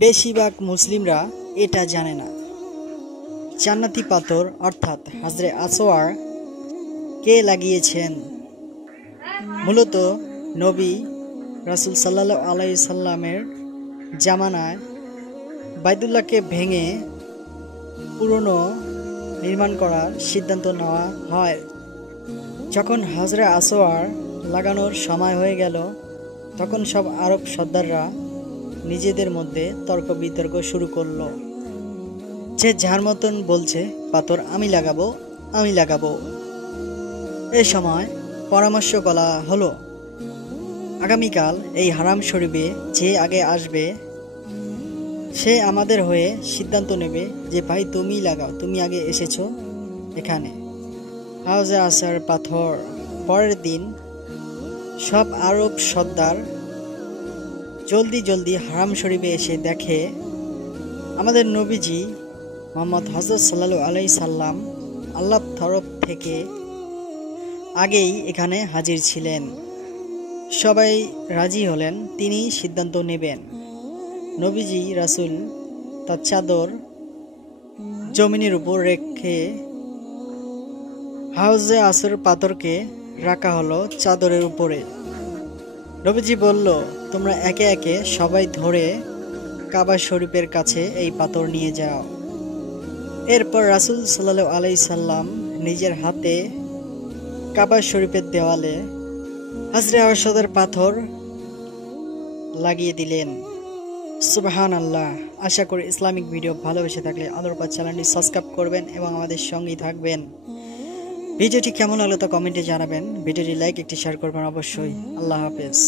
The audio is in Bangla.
বেশিরভাগ মুসলিমরা এটা জানে না। জান্নাতি পাথর অর্থাৎ হাজরে আসওয়ার কে লাগিয়েছেন? মূলত নবী রাসূল সাল্লাল্লাহু আলাইহি সাল্লামের জামানায় বাইতুল্লাহকে ভেঙে পুরনো নির্মাণ করার সিদ্ধান্ত নেওয়া হয়। যখন হাজরে আসওয়ার লাগানোর সময় হয়ে গেল, তখন সব আরব সর্দাররা নিজেদের মধ্যে তর্ক বিতর্ক শুরু করলো। যে যার মতন বলছে পাথর আমি লাগাবো আমি লাগাবো। এ সময় পরামর্শ করা হলো, আগামীকাল এই হারাম শরীফে যে আগে আসবে সে আমাদের হয়ে সিদ্ধান্ত নেবে যে ভাই তুমি লাগাও, তুমি আগে এসেছো এখানে। হাউজে আসার পাথর পরের দিন সব আরব সর্দার জলদি জলদি হারাম শরীফে এসে দেখে আমাদের নবীজি মোহাম্মদ হযরত সাল্লাল্লাহু আলাইহি সাল্লাম আল্লাহর তরফ থেকে আগেই এখানে হাজির ছিলেন। সবাই রাজি হলেন তিনি সিদ্ধান্ত নেবেন। নবীজি রাসূল তার চাদর জমিনের উপর রেখে হাউজে আসর পাথরকে রাখা হলো চাদরের উপরে। নবীজি বলল, তোমরা একে একে সবাই ধরে কাবা শরীফের কাছে এই পাথর নিয়ে যাও। এরপর রাসূল সাল্লাল্লাহু আলাইহি সাল্লাম নিজের হাতে কাবা শরীফের দেওয়ালে হাজরে আসওয়াদের পাথর লাগিয়ে দিলেন। সুবহানাল্লাহ। আশা করি ইসলামিক ভিডিও ভালোবেসে থাকলে আলোরপাত চ্যানেলটি সাবস্ক্রাইব করবেন এবং আমাদের সঙ্গেই থাকবেন। ভিডিওটি কেমন লাগলো তা কমেন্টে জানাবেন। ভিডিওটি লাইক একটি শেয়ার করবেন অবশ্যই। আল্লাহ হাফেজ।